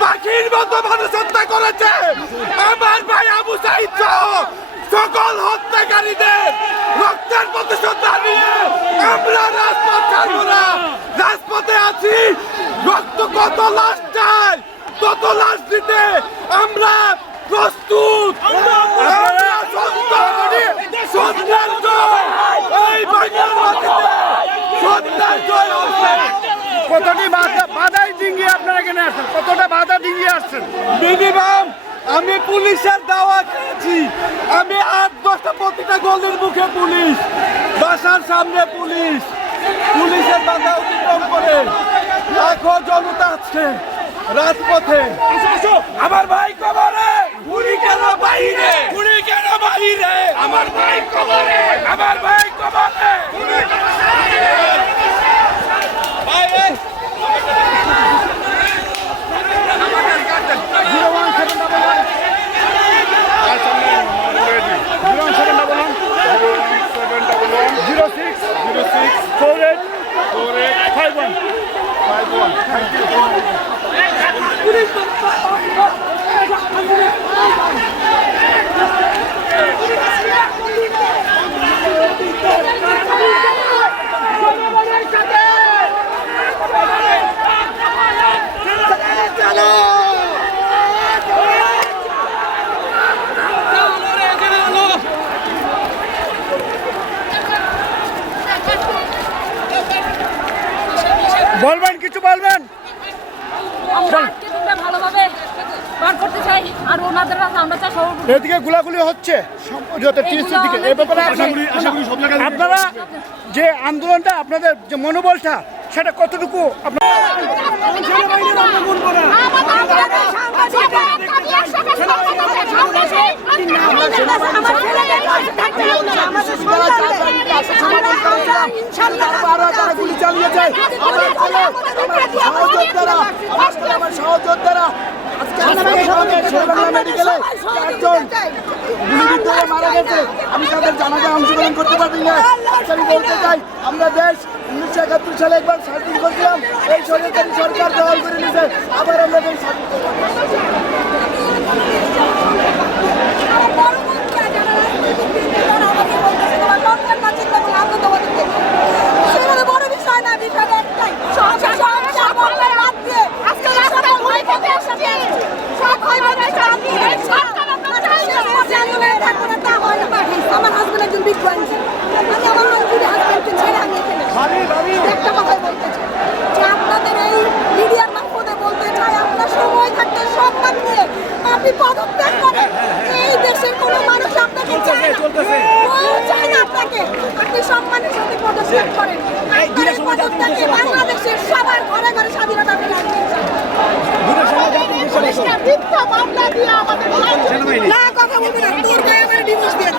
পাখির মতো মানুষ হত্যা করেছে। আমার ভাই আবু সাইদ সহ সকল হত্যাকারীদের রক্তের প্রতিশোধ আমরা রাজপথ ছাড়বো না। রাজপথে আছি। রক্ত কত লাশ চাই তত লাশ দিতে আমরা প্রস্তুত। আমরা প্রতিটা গলির মুখে পুলিশ বাসার সামনে পুলিশ। পুলিশের বাধা অতিক্রম করে লাখো জনতা আছে রাজপথে। আমার ভাই কবরে। গুলি কেন বাইরে? গুলি কেন বাইরে? আমার ভাই কবরে। আমার eight five one five one thank বলবেন কিছু বলবেন? আমরা ভালোভাবে করতে চাই আর ওনাদের আমরা চাই এদিকে গুলাগুলি হচ্ছে। টিএসসির দিকে। এ ব্যাপারে আপনারা যে আন্দোলনটা আপনাদের যে মনোবলটা সেটা কতটুকু আপনার তারা গুলি চালিয়ে যায় আমার ছেলে আমার সহযোদ্ধারা। সহযোদ্ধারা। মেডিকেলে। গুলিবিদ্ধ মারা গেছে। আমি তাদের জানাজা অংশগ্রহণ করতে পারি না। আমি বলতে চাই আমরা দেশ উনিশশো একাত্তর সালে একবার স্বাধীন করেছিলাম। এই সরকারি সরকার দখল করে নিয়েছে। আবার আমরা বাংলাদেশের সবার ঘরে ঘরে স্বাধীনতা না কথা বলবি না তোর গায়ে আমার ডিভোর্স দিয়ে